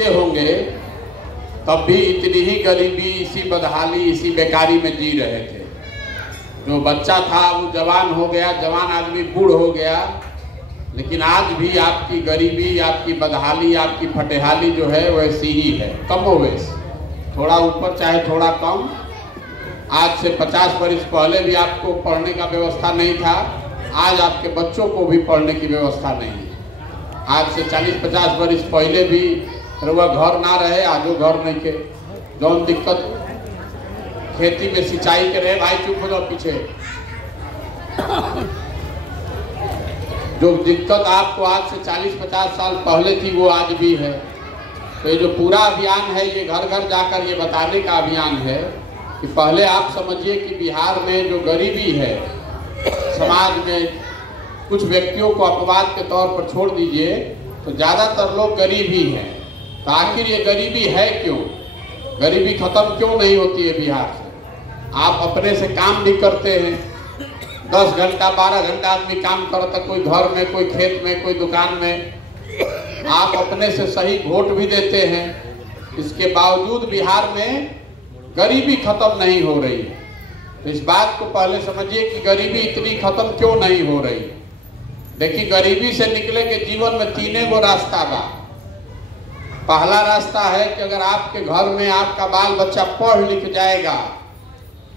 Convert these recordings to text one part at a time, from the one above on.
बच्चे होंगे तब भी इतनी ही गरीबी, इसी बदहाली, इसी बेकारी में जी रहे थे। जो बच्चा था वो जवान हो गया, जवान आदमी बूढ़ हो गया, लेकिन आज भी आपकी गरीबी, आपकी बदहाली, आपकी फटेहाली जो है वैसी ही है, कमोवेश, थोड़ा ऊपर चाहे थोड़ा कम। आज से 50 वर्ष पहले भी आपको पढ़ने का व्यवस्था नहीं था, आज आपके बच्चों को भी पढ़ने की व्यवस्था नहीं है। आज से 40-50 वर्ष पहले भी रुआ घर ना रहे, आजो घर नहीं के, जौन दिक्कत खेती में सिंचाई के रहे, भाई चुप हो जाओ पीछे, जो दिक्कत आपको आज से 40-50 साल पहले थी वो आज भी है। तो ये जो पूरा अभियान है ये घर घर जाकर ये बताने का अभियान है कि पहले आप समझिए कि बिहार में जो गरीबी है, समाज में कुछ व्यक्तियों को अपवाद के तौर पर छोड़ दीजिए तो ज़्यादातर लोग गरीब ही हैं। तो आखिर ये गरीबी है क्यों? गरीबी खत्म क्यों नहीं होती है बिहार से? आप अपने से काम भी करते हैं, 10 घंटा 12 घंटा आदमी काम करता, कोई घर में, कोई खेत में, कोई दुकान में, आप अपने से सही वोट भी देते हैं, इसके बावजूद बिहार में गरीबी खत्म नहीं हो रही है। तो इस बात को पहले समझिए कि गरीबी इतनी खत्म क्यों नहीं हो रही। देखिए, गरीबी से निकले के जीवन में 3 गो रास्ता बा। पहला रास्ता है कि अगर आपके घर में आपका बाल बच्चा पढ़ लिख जाएगा,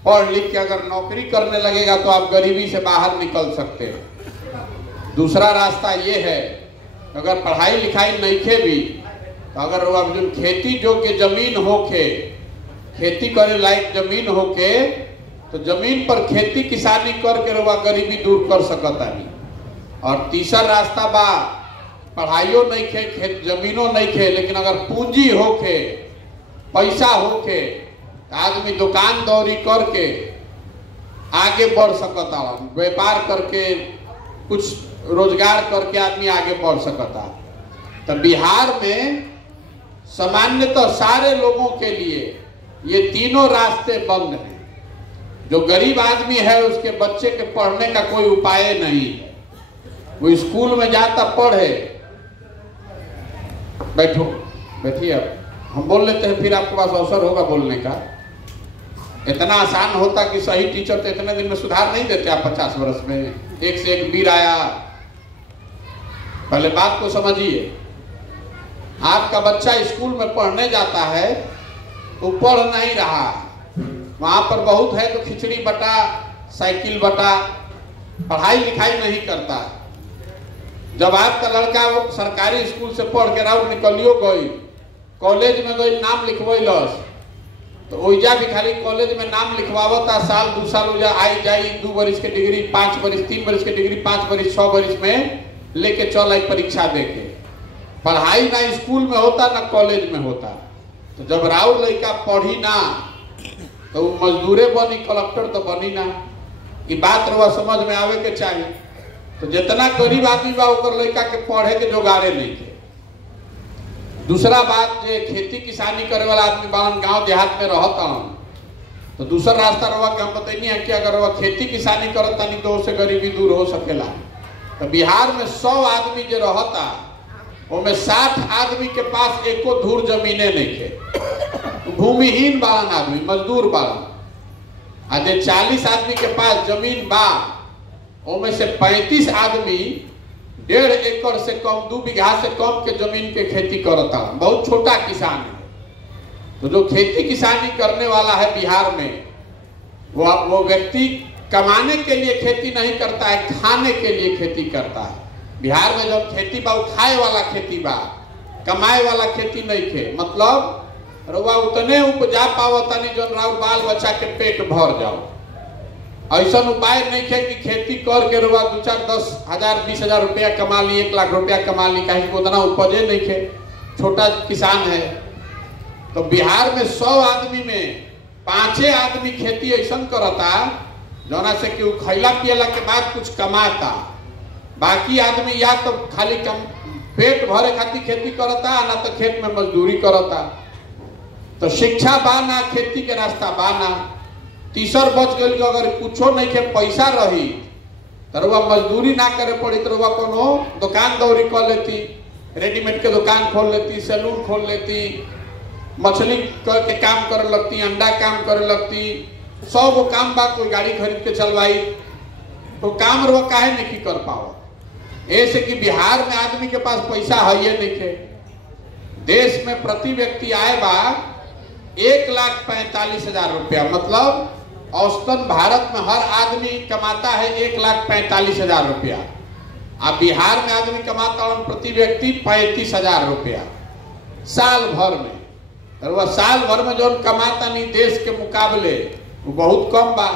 पढ़ लिख के अगर नौकरी करने लगेगा तो आप गरीबी से बाहर निकल सकते हैं। दूसरा रास्ता ये है, अगर पढ़ाई लिखाई नहीं खे भी तो अगर वो जो खेती जो के जमीन होके, खेती करे लायक जमीन होके, तो जमीन पर खेती किसानी करके रुआ गरीबी दूर कर सकता नहीं। और तीसरा रास्ता बा, पढ़ाइयों नहीं खे, खेत जमीनों नहीं खे, लेकिन अगर पूंजी होके, पैसा होके, आदमी दुकान दौरी करके आगे बढ़ सकता, व्यापार करके कुछ रोजगार करके आदमी आगे बढ़ सकता। तो बिहार में सामान्यतः सारे लोगों के लिए ये तीनों रास्ते बंद हैं। जो गरीब आदमी है उसके बच्चे के पढ़ने का कोई उपाय नहीं है, वो स्कूल में जाता पढ़े। बैठो, बैठिए, अब हम बोल लेते हैं, फिर आपके पास अवसर होगा बोलने का। इतना आसान होता कि सही टीचर तो इतने दिन में सुधार नहीं देते आप 50 वर्ष में, एक से एक वीर आया। पहले बात को समझिए, आपका बच्चा स्कूल में पढ़ने जाता है, वो पढ़ नहीं रहा, वहां पर बहुत है तो खिचड़ी बटा, साइकिल बटा, पढ़ाई लिखाई नहीं करता। जब आपका लड़का वो सरकारी स्कूल से पढ़ के राउर निकलियो गई, कॉलेज में गई, नाम लिखवैलस, तो ओइजा भी खाली कॉलेज में नाम लिखवावता, साल 2 साल ओइजा आई जाई, 2 वर्ष के डिग्री, 5 वर्ष, 3 वर्ष के डिग्री, 5 वर्ष, 6 वर्ष में लेके चल आई परीक्षा देके। पढ़ाई ना स्कूल में होता ना कॉलेज में होता। तो जब राउर लड़का पढ़ी ना तो वो मजदूरे बनी, कलेक्टर तो बनी ना। ये बात रउआ समझ में आवे के चाहिए। तो जितना गरीब आदमी बा ओकर लड़का के पढ़े के जोगाड़े नहीं थे। दूसरा बात, जो खेती किसानी करे वाला आदमी बावन गांव देहात में रहता हूँ, तो दूसरा रास्ता रवा के हम बताइए है कि अगर वह खेती किसानी करता नहीं तो उससे गरीबी दूर हो सकेला। तो बिहार में 100 आदमी जो रहता, उनमें 60 आदमी के पास एको धूर जमीने नहीं थे, भूमिहीन बालन आदमी, मजदूर बालन। आज 40 आदमी के पास जमीन बा, उनमें से 35 आदमी 1.5 एकड़ से कम, 2 बीघा से कम के जमीन के खेती करता, बहुत छोटा किसान है। तो जो खेती किसानी करने वाला है बिहार में, वो व्यक्ति कमाने के लिए खेती नहीं करता है, खाने के लिए खेती करता है। बिहार में जब खेती बा, खाए वाला खेती बा, कमाए वाला खेती नहीं खे। मतलब रुआ उतने उपजा पावता नहीं जो राउर बाल बच्चा के पेट भर जाओ। ऐसा उपाय नहीं है कि खेती करके रुआ 2-4-10,000 20,000 रुपया कमा ली, 1 लाख रुपया कमा ली, कहीं उतना उपजे नहीं है, छोटा किसान है। तो बिहार में 100 आदमी में 5 आदमी खेती ऐसा करता जोना से कि खैला पियला के बाद कुछ कमाता, बाकी आदमी या तो खाली पेट भरे खातिर खेती करता, ना तो खेत में मजदूरी करता। तो शिक्षा बाना, खेती के रास्ता बाना, तीसर बच गई। अगर कुछो नहीं के पैसा रही तो रुआ मजदूरी ना करे पड़ी, तो रुआ कोनो दुकान दौरी कर लेती, रेडीमेड के दुकान खोल लेती, सैलून खोल लेती, मछली के काम करे लगती, अंडा काम करे लगती, 100 गो काम बा, कोई गाड़ी खरीद के चलवाई, तो काम रो काहे नहीं कर पाओ? ऐसे कि बिहार में आदमी के पास पैसा है ये नहीं है। देश में प्रति व्यक्ति आय बा 1,45,000 रुपया, मतलब औसतन भारत में हर आदमी कमाता है 1,45,000 रुपया। अब बिहार में आदमी कमाता है प्रति व्यक्ति 35,000 रुपया साल भर में। तो वह साल भर में जो कमाता नहीं देश के मुकाबले वो बहुत कम बा।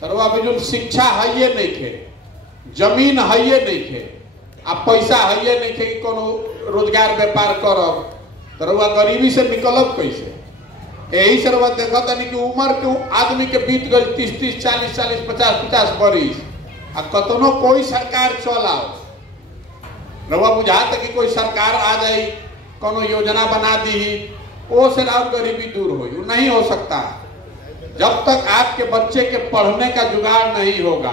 तो अभी जो शिक्षा है ये नहीं थे, जमीन है ये नहीं थे, अब पैसा है ये नहीं थे कि कोनो रोजगार व्यापार करब, तो वह गरीबी से निकलब कैसे? यही से वह देखा नहीं कि उम्र के आदमी के बीत गई 30-30, 40-40, 50-50 बरिस, आ कतनो कोई सरकार चलाओ, रवा बुझाता कि कोई सरकार आ जाए, कोनो योजना बना दी, वो से राव गरीबी दूर हो, नहीं हो सकता जब तक आपके बच्चे के पढ़ने का जुगाड़ नहीं होगा,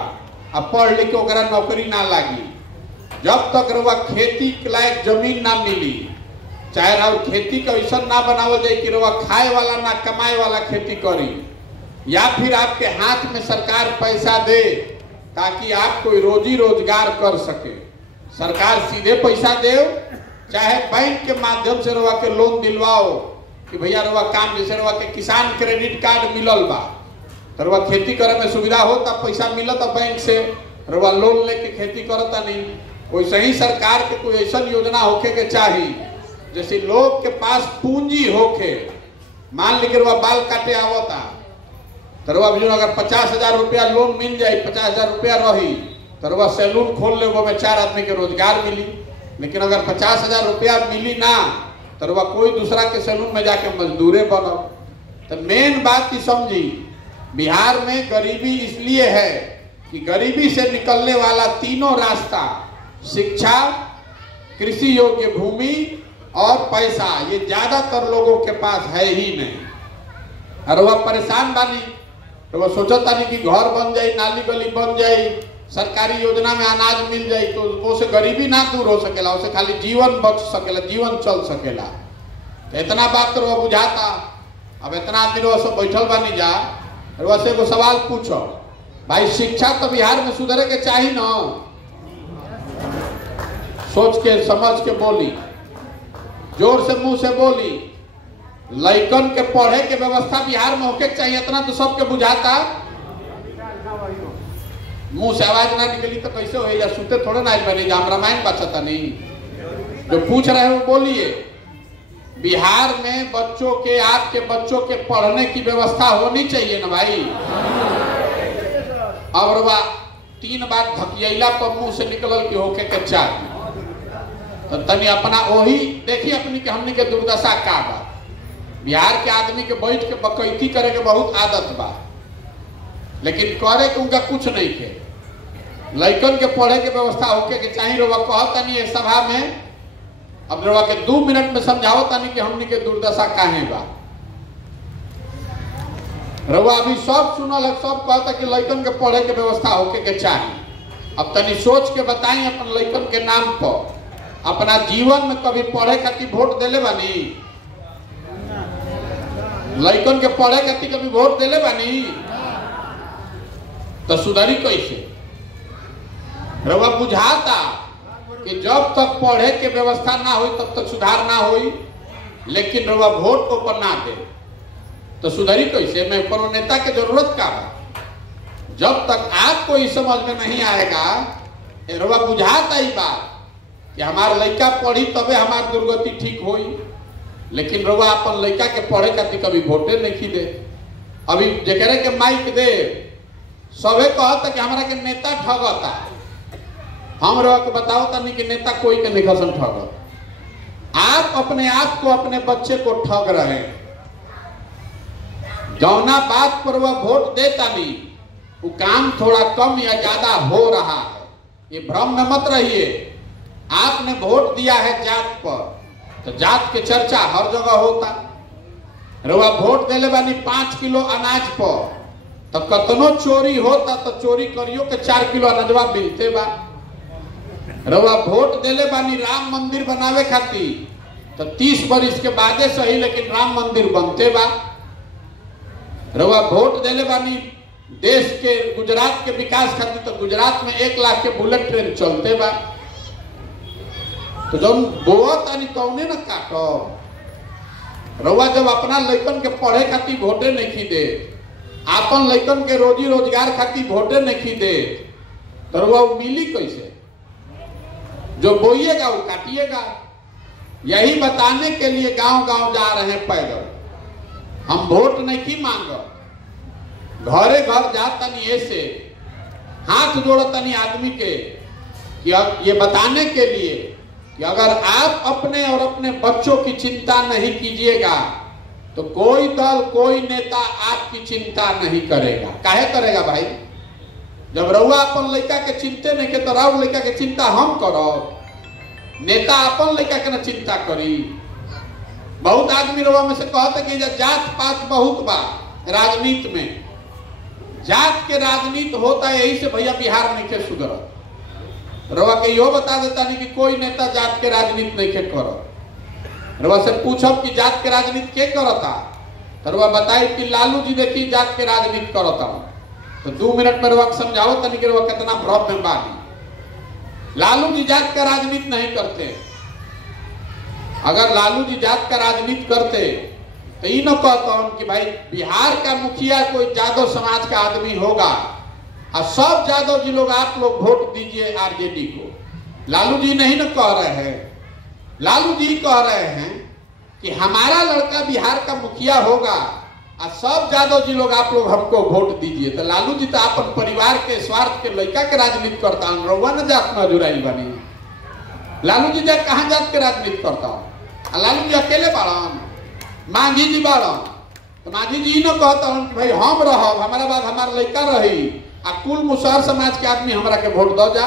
अब पढ़ लिख के नौकरी ना लगी, जब तक रवा खेती के लायक जमीन ना मिली, चाहे राव खेती का ऐसा ना बनावल जाए कि रवा खाए वाला ना कमाए वाला खेती करी, या फिर आपके हाथ में सरकार पैसा दे ताकि आप कोई रोजी रोजगार कर सके। सरकार सीधे पैसा दे, चाहे बैंक के माध्यम से रवा के लोन दिलवाओ कि भैया रवा काम, जैसे रवा के किसान क्रेडिट कार्ड मिलल बा, तो रवा खेती करे में सुविधा होता, पैसा मिलता बैंक से, रवा लोन लेके खेती करता नहीं। वैसे ही सरकार के कोई ऐसा योजना होके के चाहिए जैसे लोग के पास पूंजी होके, मान लीजिए रवा बाल काटे आवता, तो रवा अगर 50,000 रुपया लोन मिल जाए, 50,000 रुपया रही, तो रवा सैलून खोल ले, वो में 4 आदमी के रोजगार मिली। लेकिन अगर 50,000 रुपया मिली ना, तो रवा कोई दूसरा के सैलून में जाके मजदूरे बनो। तो मेन बात की समझी, बिहार में गरीबी इसलिए है कि गरीबी से निकलने वाला तीनों रास्ता, शिक्षा, कृषि योग्य भूमि और पैसा, ये ज्यादातर लोगों के पास है ही नहीं। और वह परेशान बानी, तो वह सोचता नहीं कि घर बन जाए, नाली गली बन जाए, सरकारी योजना में अनाज मिल जाए, तो उससे गरीबी ना दूर हो सकेला, उससे खाली जीवन बच सकेला, जीवन चल सकेला। तो इतना बात तो वह बुझाता। अब इतना आदमी वो सब बैठल बानी जा, वैसे को सवाल पूछो, भाई शिक्षा तो बिहार में सुधरे के चाहिए ना? सोच के समझ के बोली, जोर से मुंह से बोली, लइकन के पढ़े के व्यवस्था बिहार में होके चाहिए, इतना तो सबके बुझाता। मुंह से आवाज ना निकली तो कैसे हो, या सुते थोड़े ना बने, हम रामायण बचता नहीं। जो पूछ रहे हो बोलिए। बिहार में बच्चों के, आपके बच्चों के पढ़ने की व्यवस्था होनी चाहिए ना भाई। और वह 3 बार धकियला पर मुंह से निकलल कि होके के चाहिए, तो तनी अपना वही देखिए अपनी के हमनी के दुर्दशा का बा। बिहार के आदमी के बैठ के बकैती करे के बहुत आदत बा, लेकिन करे के उनका कुछ नहीं के। लइकन के पढ़े के व्यवस्था होके के चाहिए। रवा कहता नहीं है सभा में, अब रवा के 2 मिनट में समझाओ तानी कि हमनी के दुर्दशा काहे बा। रवा अभी सब सुनल है, सब कहता कि लइकन के पढ़े के व्यवस्था होके के चाहिए। अब तनी सोच के बताई अपन लइकन के नाम पर, अपना जीवन में कभी पढ़े खातिर वोट देले बानी? लइकन के पढ़े खातिर कभी वोट देले बानी? तो सुधरी कैसे? रवा बुझाता कि जब तक पढ़े के व्यवस्था ना हो तब तक सुधार ना हो, लेकिन रवा वोट को पर ना दे तो सुधरी कैसे? मैं कोनो नेता के जरूरत का है? जब तक आपको इस समझ में नहीं आएगा, रवा बुझाता ही बात कि हमार लड़का पढ़ी तबे हमार दुर्गति ठीक होई, लेकिन रवा अपन लड़का के पढ़े खातिर कभी वोटे नहीं दे। अभी जेकरे के माइक दे सबे कहता कि हमारा के नेता ठगता। हम रवा के बताओ तनी कि नेता कोई के नहीं खसन ठग। आप अपने आप को, अपने बच्चे को ठग रहे हैं। जौना बात पर वह वोट देता नहीं, वो काम थोड़ा कम या ज्यादा हो रहा है, ये भ्रम में मत रहिए। आपने वोट दिया है जात पर, तो जात के चर्चा हर जगह होता। रवा वोट देले बानी 5 किलो अनाज पर, तो कतनो चोरी होता तो चोरी करियो के 4 किलो अनाजवा मिलते बा। रउआ वोट देले बानी राम मंदिर बनावे खातिर, तो 30 वर्ष के बादे सही लेकिन राम मंदिर बनते बा। रउआ वोट देले बानी देश के गुजरात के विकास खातिर, तो गुजरात में 1 लाख के बुलेट ट्रेन चलते बा। तो जब बोत आनी कौने न काटो। रउआ जब अपना लइकन के पढ़े खातिर वोटे नहीं दे, आपन लइकन के रोजी रोजगार खातिर वोटे नहीं दे, तो रउआ मिली कैसे? जो बोइएगा वो काटिएगा। यही बताने के लिए गांव गांव जा रहे हैं पैदल। हम वोट नहीं मांगो, घरे घर जातनी ऐसे हाथ जोड़तनी आदमी के कि ये बताने के लिए कि अगर आप अपने और अपने बच्चों की चिंता नहीं कीजिएगा तो कोई दल कोई नेता आपकी चिंता नहीं करेगा। काहे करेगा भाई? जब रउआ अपन लड़का के चिंते नहीं के तो राउर लड़का के चिंता हम करो। नेता अपन लड़का के न चिंता करी। बहुत आदमी रउआ में से कहते कि जात पात बहुत बा राजनीति में। जात के राजनीति होता है, यही से भैया बिहार नहीं के सुधर। रउआ के यो बता देता नहीं कि कोई नेता जात के राजनीति नहीं के करो। रउआ से पूछब कि जात के राजनीति के करता, तो रउआ बताए कि लालू जी देखी जात के राजनीति करता। तो 2 मिनट में रउआ समझाओ तनी कि रउआ कितना भ्रम में बानी। लालू जी जात का राजनीति नहीं करते। अगर लालू जी जात का राजनीति करते तो ये न कहता हूं कि भाई बिहार का मुखिया कोई यादव समाज का आदमी होगा और सब यादव जी लोग आप लोग वोट दीजिए आरजेडी को। लालू जी नहीं न कह रहे हैं। लालू जी कह रहे हैं कि हमारा लड़का बिहार का मुखिया होगा और सब यादव जी लोग आप लोग हमको वोट दीजिए। तो लालू जी तो अपन परिवार के स्वार्थ के लड़का के राजनीति करता हूं। रउआ न जात में जुड़ाई बनी। लालू जी जा कहाँ जात के राजनीति करता हूं? लालू जी अकेले बाड़न, मांझी जी बाड़न। तो मांझी जी न कहता हूं कि भाई हम रहो, हमारा बाद हमारा लड़का रही आ कुल मुसहर समाज के आदमी हमरा के वोट दो जा।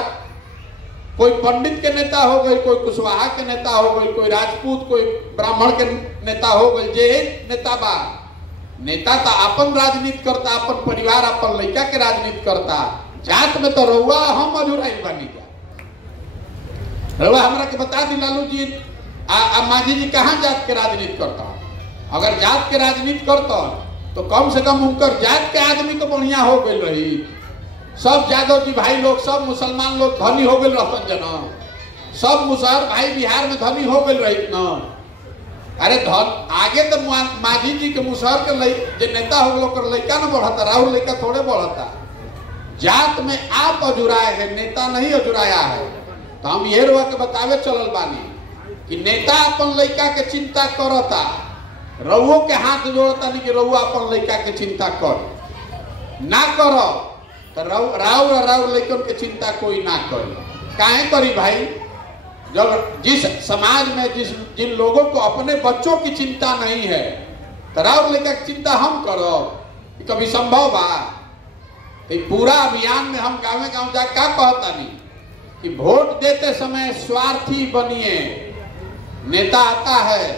कोई पंडित के नेता हो गई, कोई कुशवाहा के नेता हो गई, कोई राजपूत, कोई ब्राह्मण के नेता हो गई। जे नेता बा, नेता तो अपन राजनीति करता, अपन परिवार अपन लड़का के राजनीति करता। जात में तो रउआ हम अधूराई बनी जा। रउआ हमरा के बता दी लालू जी मांझी जी कहाँ जात के राजनीति करता। अगर जात के राजनीति करता तो कम से कम उनकर जात के आदमी तो बढ़िया हो गई रही। सब यादव जी भाई लोग, सब मुसलमान लोग धनी हो गए रहतन जना। सब मुसहर भाई बिहार में धनी हो गए रही न। अरे धन आगे तो मांझी जी के मुसहर के जो नेता हो गए लड़का न बढ़ता, राहुल लड़का थोड़े बढ़ता। जात में आप अजुराए हैं, नेता नहीं अजुराया है। तो हम ये रुआ के बतावे चलल बानी कि नेता अपन लड़का के चिंता करता, रउओ के हाथ जोड़ता नहीं कि रउआ अपन लड़का के चिंता कर ना करो। तो राउर लड़कन के चिंता कोई ना करे। काहे करी भाई? जब जिस समाज में जिन लोगों को अपने बच्चों की चिंता नहीं है, तो राउर लड़का की चिंता हम करो? कभी संभव बा? तो पूरा अभियान में हम गाँव गाँव जा क्या कहता नहीं कि वोट देते समय स्वार्थी बनिए। नेता आता है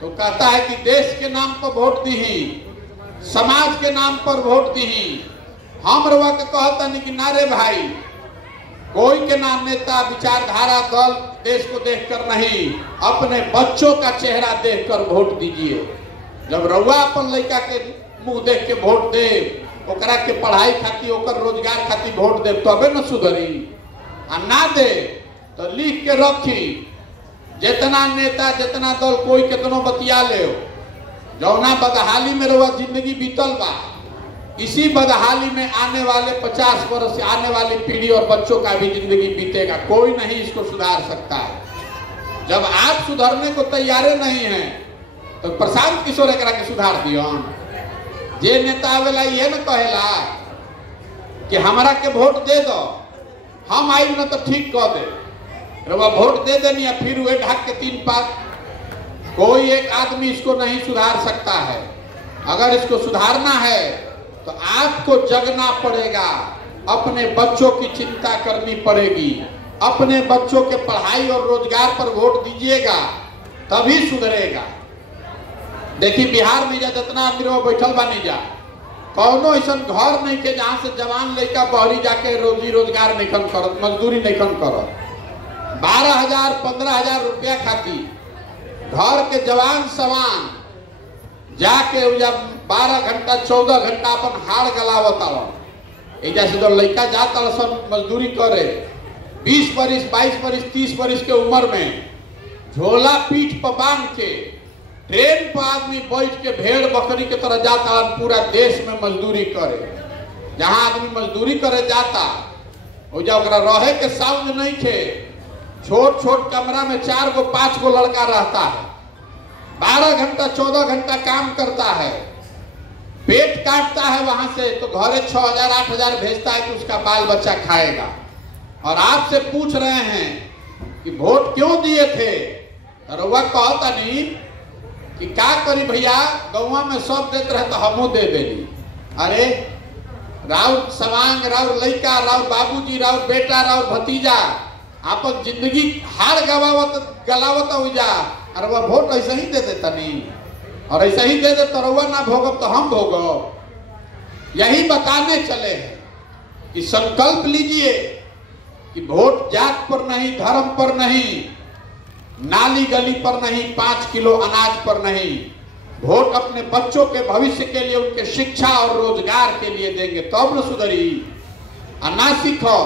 तो कहता है कि देश के नाम पर वोट दी, समाज के नाम पर वोट दी। हम रवा के कहता नहीं कि ना रे भाई, कोई के नाम नेता विचारधारा दल देश को देखकर नहीं, अपने बच्चों का चेहरा देखकर वोट दीजिए। जब रउआ अपन लड़का के मुंह देख के वोट दे, ओकरा के पढ़ाई खातिर, ओकर रोजगार खातिर वोट दे, तबे न सुधरी। आ ना दे तो लिख के रखी, जितना नेता जितना दल कोई कितनो बतिया ले, जौना बदहाली में रउआ जिंदगी बीतल बा, इसी बदहाली में आने वाले 50 वर्ष से आने वाली पीढ़ी और बच्चों का भी जिंदगी बीतेगा। कोई नहीं इसको सुधार सकता है। जब आप सुधरने को तैयार नहीं हैं तो प्रशांत किशोर एकरा के सुधार दियो। जे नेता आवेला ये न कहेला कि हमरा के वोट दे दो, हम आई न तो ठीक कह दे। रउआ वोट दे देनी या फिर वे ढक के 3 पास। कोई एक आदमी इसको नहीं सुधार सकता है। अगर इसको सुधारना है तो आपको जगना पड़ेगा, अपने बच्चों की चिंता करनी पड़ेगी। अपने बच्चों के पढ़ाई और रोजगार पर वोट दीजिएगा, तभी सुधरेगा। देखिए बिहार में जितना आदमी बैठल बानी जा, कौनो ऐसा घर नहीं के जहां से जवान लड़का बहरी जाके रोजी रोजगार नहीं करत, मजदूरी नहीं करत। 12,000 15,000 रुपया खाती घर के जवान सवान जाके जब 12 घंटा 14 घंटा अपन हाड़ गलावता एजा से जो लड़का जाता सब मजदूरी करे 20 वर्ष 22 वर्ष 30 वर्ष के उम्र में झोला पीठ पर बांध के ट्रेन पर आदमी बैठ के भेड़ बकरी के तरह जाता पूरा देश में मजदूरी करे। जहां आदमी मजदूरी करे जाता जब रहे के साउंड नहीं थे, छोट छोट कमरा में 4 गो 5 गो लड़का रहता है, 12 घंटा 14 घंटा काम करता है, पेट काटता है वहां से तो घरे 6,000 8,000 भेजता है कि उसका बाल बच्चा खाएगा। और आपसे पूछ रहे हैं कि वोट क्यों दिए थे, रउआ कहता नहीं कि क्या करी भैया, गौवा में सब देते रहे तो हमू दे देनी। अरे राउर सवांग, राउर लड़का, राउर बाबूजी, राउर बेटा, राउर भतीजा आपन जिंदगी हार गलावत हो जा, अरे वह वोट ऐसे ही दे देता नहीं, और ऐसे ही दे दे तो रउआ ना भोगब तो हम भोगब। यही बताने चले हैं कि संकल्प लीजिए कि वोट जात पर नहीं, धर्म पर नहीं, नाली गली पर नहीं, 5 किलो अनाज पर नहीं, वोट अपने बच्चों के भविष्य के लिए, उनके शिक्षा और रोजगार के लिए देंगे तब न सुधरी। और ना सीखो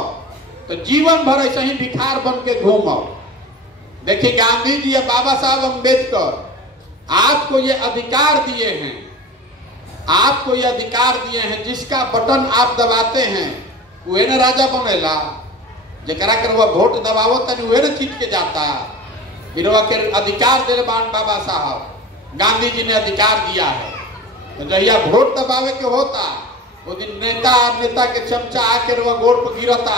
तो जीवन भर ऐसे ही भिखार बन के घूमो। देखिए गांधी जी या बाबा साहब अम्बेडकर आपको ये अधिकार दिए हैं, आपको ये अधिकार दिए हैं, जिसका बटन आप दबाते हैं वह न राजा बनेला, जरा कर वह वोट दबावो तनी वह न जीत के जाता। फिर वह के अधिकार दे बान बाबा साहब गांधी जी ने अधिकार दिया है। तो जहिया वोट दबावे के होता वो दिन नेता के चमचा आके रवा गोड़ पर गिरता,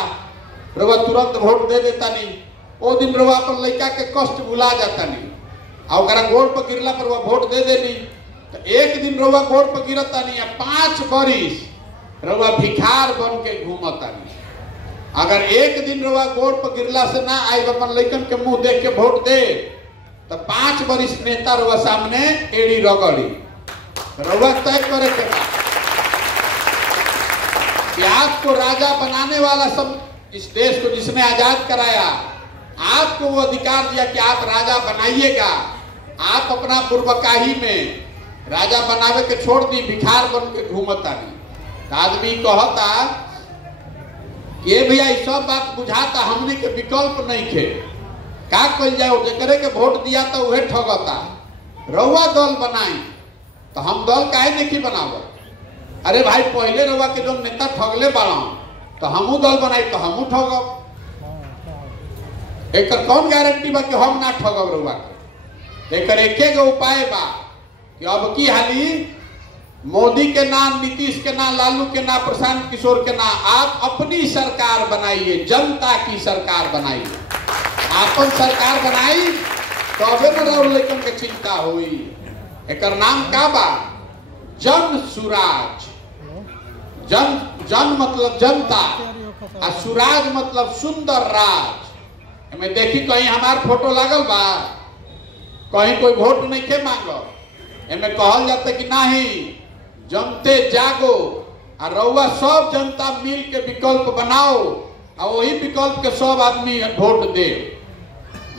रवा तुरंत वोट दे देता नहीं, वो दिन रवा अपन लड़का के कष्ट भुला जाता नहीं, और गोड़ पर गिरला पर वह वोट दे देनी तो एक दिन रवा गोड़ पर गिरता नहीं, 5 बरिस रवा भिखार बन के घूमता नहीं। अगर एक दिन रवा गोड़ पर गिरला से ना आई अपन लड़कन के मुंह देख के वोट दे तो 5 बरिस नेता रवा सामने एड़ी रगड़ी रवा तय करे के बाद कि आपको राजा बनाने वाला सब इस देश को जिसने आजाद कराया, आपको वो अधिकार दिया कि आप राजा बनाइएगा। आप अपना बुर्बकाही में राजा बनावे के छोड़ दी, भिखार बन के घूमता नहीं। आदमी कहता कि भैया सब बात बुझाता, हमने के विकल्प नहीं थे, का कल जाओ जकरे के वोट दिया तो वह ठगता, रउआ दल बनाई तो हम दल काहे नहीं बनावत। अरे भाई पहले रउआ के जो नेता ठगले बाड़ा तो हमू दल बनाई तो हमू ठगब, एक कौन गारंटी बा कि हम ना ठगब रउआ के। एक गो उपाय बा कि अब की हाली मोदी के नाम, नीतीश के नाम, लालू के नाम, प्रशांत किशोर के नाम, आप अपनी सरकार बनाइए, जनता की सरकार बनाइए। आपन सरकार बनाई तबे न रउआ लेकिन के चिंता हुई। एक नाम का बा जन सुराज। जन मतलब जनता और सुराज मतलब सुंदर राज। मैं देखी कहीं हमार फोटो लागल बा, कहीं कोई वोट नहीं के मांगो, एमे कहल जाता कि नहीं जनते जागो और रउआ सब जनता मिल के विकल्प बनाओ और वही विकल्प के सब आदमी वोट दे।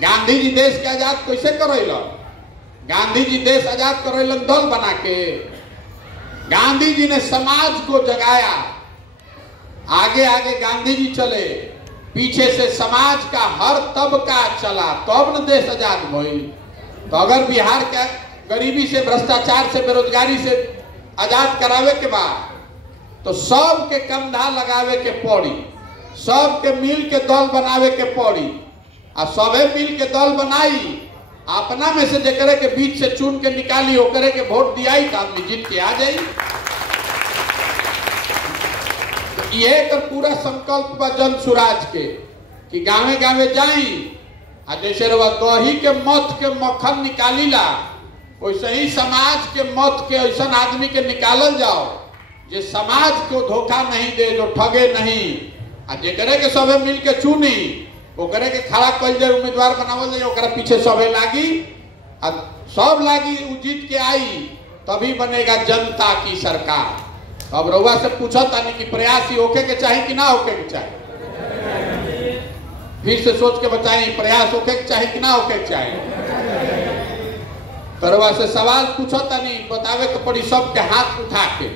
गांधी जी देश के आजाद कैसे करैलन? गांधी जी देश आजाद करैलन दल बना के। गांधी जी ने समाज को जगाया, आगे आगे गांधी जी चले, पीछे से समाज का हर तबका चला, तब न देश आजाद भइल। तो अगर बिहार के गरीबी से, भ्रष्टाचार से, बेरोजगारी से आजाद करावे के बाद तो सब के कंधा लगावे के पड़ी, सब के मिल के दल बनावे के पड़ी, और सबे मिल के दल बनाई, अपना में से जकरे के बीच से चुन के निकाली, ओकरे के वोट दियाई तो आदमी जीत के आ जाई। तो ये कर पूरा संकल्प बा जन सुराज के कि गावे गावे जाई, आ जैसे रवा दही के मथ के मक्खन निकालीला, वैसे ही समाज के मत के ऐसा आदमी के निकालल जाओ जे समाज को धोखा नहीं दे, जो ठगे नहीं, आ जेकरे के सबे मिल के चुनी, ओकरे के खड़ा कल जाए, उम्मीदवार बनावल जाए, ओकरा पीछे सबे लागी, आ सब लागी, उ जीत के आई, तभी बनेगा जनता की सरकार। अब रउआ से पूछा तानी कि प्रयास ही होके के चाहिए कि ना होके के चाहिए? फिर से सोच के बताएं, प्रयास होके चाहे कि ना होके चाहे। तरवा से सवाल पूछता नहीं, बतावे के पड़ी सबके हाथ उठा के,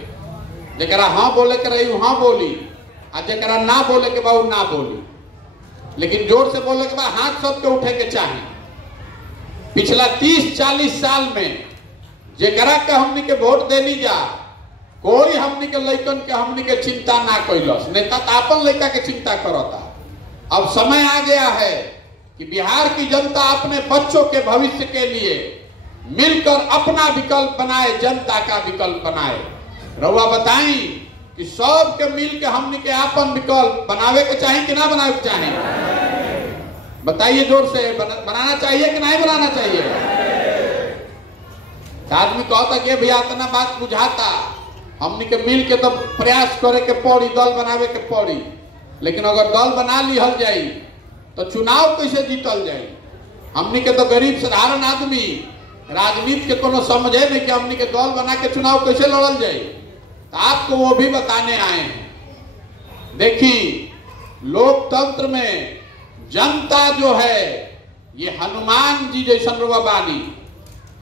जरा हाँ बोले के रही हाँ बोली, आ जरा ना बोले के बाद ना बोली, लेकिन जोर से बोले के बाद हाथ सबके उठे के चाहे। पिछला 30-40 साल में जरा के हमनी के वोट देनी जा, कोई हमनी के लइकन के हमनी के चिंता ना कैलस। नेता तो अपन लइका के चिंता करता। अब समय आ गया है कि बिहार की जनता अपने बच्चों के भविष्य के लिए मिलकर अपना विकल्प बनाए, जनता का विकल्प बनाए। रउआ बताई कि सब के मिल के हमनी के अपन विकल्प बनावे के चाहिए कि ना बनावे के चाहिए? बताइए जोर से, बनाना चाहिए कि नहीं बनाना चाहिए? आदमी कहता कि भैया इतना बात बुझाता, हमनी के मिल के तो प्रयास करे के पड़ी, दल बनावे के पड़ी, लेकिन अगर दल बना लिहल जाई तो चुनाव कैसे जीतल जाई? हमनी के तो गरीब साधारण आदमी राजनीति के कोनो समझे नहीं कि हमनी के दल बना के चुनाव कैसे लड़ल जाए। तो आपको वो भी बताने आए हैं। देखिए, लोकतंत्र में जनता जो है ये हनुमान जी जैसन रुआ बानी।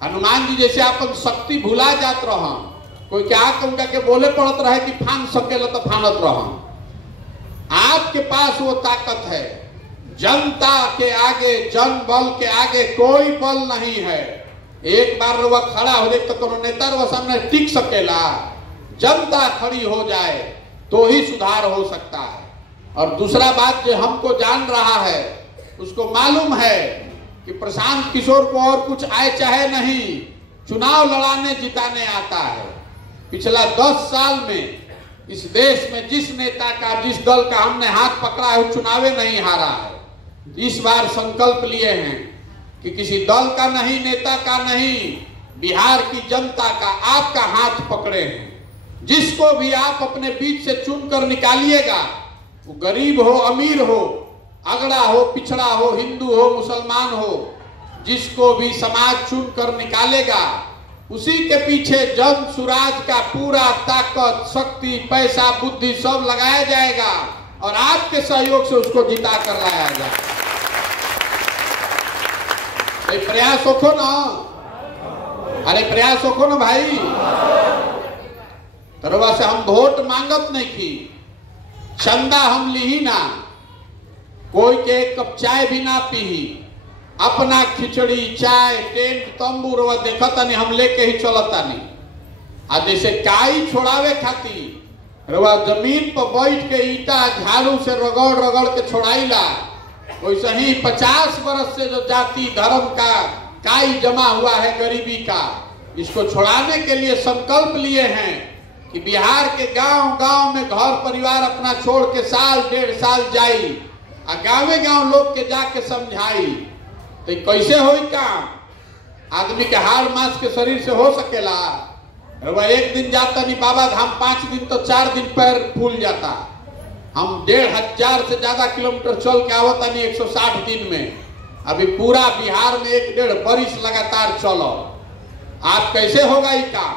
हनुमान जी जैसे अपन शक्ति भुला जात रह, कोई क्या उनका के बोले पड़त रहे कि फान सकेला तो फानत रह। आपके पास वो ताकत है। जनता के आगे, जन बल के आगे कोई बल नहीं है। एक बार रुआ खड़ा हो जाए तो कोनो नेता रुआ सामने टिक सकेला? जनता खड़ी हो जाए तो ही सुधार हो सकता है। और दूसरा बात जो हमको जान रहा है, उसको मालूम है कि प्रशांत किशोर को और कुछ आए चाहे नहीं, चुनाव लड़ाने जिताने आता है। पिछला 10 साल में इस देश में जिस नेता का, जिस दल का हमने हाथ पकड़ा है, वो चुनावे नहीं हारा है। इस बार संकल्प लिए हैं कि किसी दल का नहीं, नेता का नहीं, बिहार की जनता का आपका हाथ पकड़े हैं। जिसको भी आप अपने बीच से चुनकर निकालिएगा, वो गरीब हो, अमीर हो, अगड़ा हो, पिछड़ा हो, हिंदू हो, मुसलमान हो, जिसको भी समाज चुनकर निकालेगा, उसी के पीछे जन सुराज का पूरा ताकत, शक्ति, पैसा, बुद्धि सब लगाया जाएगा और आपके सहयोग से उसको जिता कर लाया जाएगा। प्रयास होखो ना, अरे प्रयास होखो ना भाई। तरवा से हम वोट मांगत नहीं की, चंदा हम ली ना, कोई के एक कप चाय भी ना पी, अपना खिचड़ी, चाय, टेंट, तंबू रवा देखता नहीं, हम लेके ही चलता नहीं। आ जैसे काई छोड़ावे खाती रवा जमीन पर बैठ के ईटा झाड़ू से रगड़ रगड़ के छोड़ाईला, वैसे ही 50 वर्ष से जो जाति धर्म का काई जमा हुआ है, गरीबी का, इसको छोड़ाने के लिए संकल्प लिए हैं कि बिहार के गांव गांव में घर परिवार अपना छोड़ के साल 1.5 साल जाई, आ गाँवे गांव लोग के जाके समझाई। तो कैसे हो काम? आदमी के हाड़ मांस के शरीर से हो सकेला? वह एक दिन जाता नहीं बाबा धाम, 5 दिन तो 4 दिन पैर फूल जाता। हम 1500 से ज्यादा किलोमीटर चल के आवता नहीं 160 दिन में। अभी पूरा बिहार में 1-1.5 बरिस लगातार चलो। आप कैसे होगा ये काम?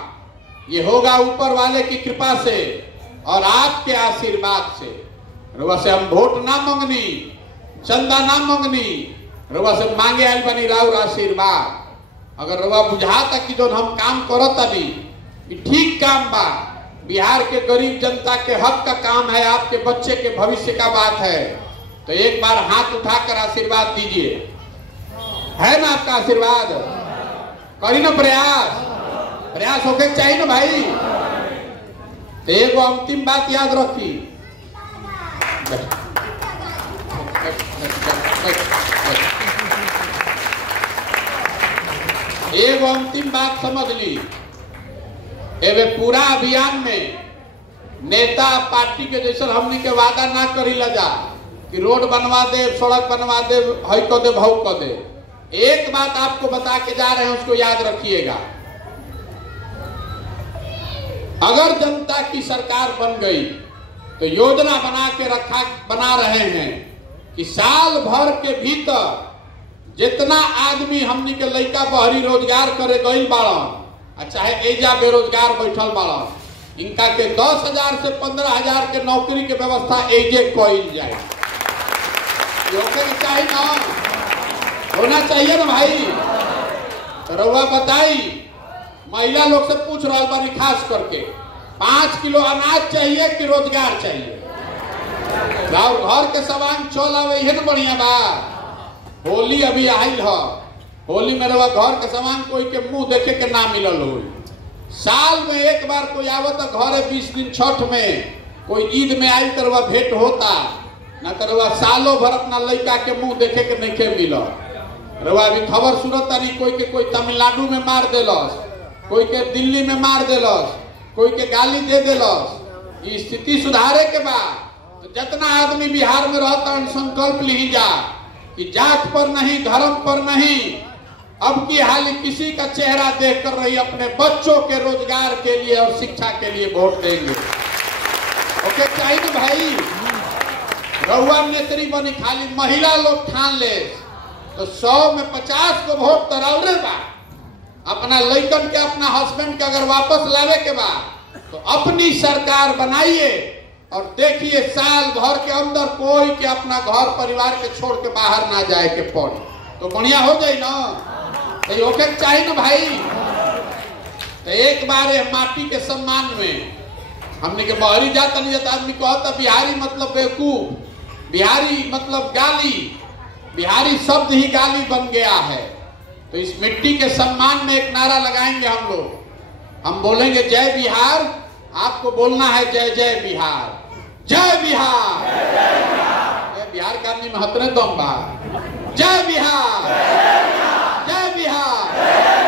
ये होगा ऊपर वाले की कृपा से और आपके आशीर्वाद से। रउआ से हम वोट ना मांगनी, चंदा ना मांगनी, रउआ से मांगे आयल बनी राउर आशीर्वाद। अगर रउआ बुझाता कि जो हम काम करता नहीं ठीक काम बा, बिहार के गरीब जनता के हक का काम है, आपके बच्चे के भविष्य का बात है, तो एक बार हाथ उठाकर आशीर्वाद दीजिए। है ना आपका आशीर्वाद? करी ना प्रयास, प्रयास होके चाहिए ना भाई। तो एक अंतिम बात याद रखी, एक अंतिम बात समझ ली। एवे पूरा अभियान में नेता पार्टी के जैसे हमने के वादा ना करी लजा कि रोड बनवा दे, सड़क बनवा दे, हई को दे, भाव को दे। एक बात आपको बता के जा रहे हैं, उसको याद रखिएगा। अगर जनता की सरकार बन गई तो योजना बना रहे हैं कि साल भर के भीतर जितना आदमी हमनी के लइका बहरी रोजगार करे गई बाड़न, चाहे एजा बेरोजगार बैठल बाड़न, इनका के 10,000 से 15,000 के नौकरी के व्यवस्था एजे कइल जाए। चाहिए ना, होना चाहिए ना भाई। तो रउआ बताई, महिला लोग से पूछ रहा बानी खास करके, 5 किलो अनाज चाहिए कि रोजगार चाहिए? और घर के सामान चल आवे है ना बढ़िया बा। होली अभी आयल है, होली में रउआ घर के सामान कोई के मुंह देखे के ना मिलल हो। साल में एक बार कोई आवत घरे, 20 दिन छठ में, कोई ईद में आई तो भेंट होता, न तो सालों भर अपना लड़का के मुंह देखे के नहीं मिल। रउआ अभी खबर सुनत तानी, कोई के कोई तमिलनाडु में मार देलस, कोई के दिल्ली में मार देलस, कोई के गाली दे देलस। ये स्थिति सुधारे के बाद तो जितना आदमी बिहार में रहता संकल्प ली जा कि जात पर नहीं, धर्म पर नहीं, अब की हाल किसी का चेहरा देख कर रही अपने बच्चों के रोजगार के लिए और शिक्षा के लिए वोट देंगे। ओके चाहिए भाई। रउआ नेत्री बनी खाली महिला लोग ठान ले तो 100 में 50 को वोट तरावरे बा। अपना लड़कन के, अपना हस्बैंड के अगर वापस लावे के बाद तो अपनी सरकार बनाइए और देखिए साल भर के अंदर कोई के अपना घर परिवार के छोड़ के बाहर ना जाए के पड़े, तो बढ़िया हो जाए ना। तो ओके चाहिए ना भाई। तो एक बार माटी के सम्मान में हमने के बाहरी जाता नहीं जाता, आदमी कहता बिहारी मतलब बेवकूफ, बिहारी मतलब गाली, बिहारी शब्द ही गाली बन गया है। तो इस मिट्टी के सम्मान में एक नारा लगाएंगे हम लोग। हम बोलेंगे जय बिहार, आपको बोलना है जय जय बिहार, जय बिहार। जय बिहार का आदमी महत्व दम बा, जय बिहार, जय बिहार।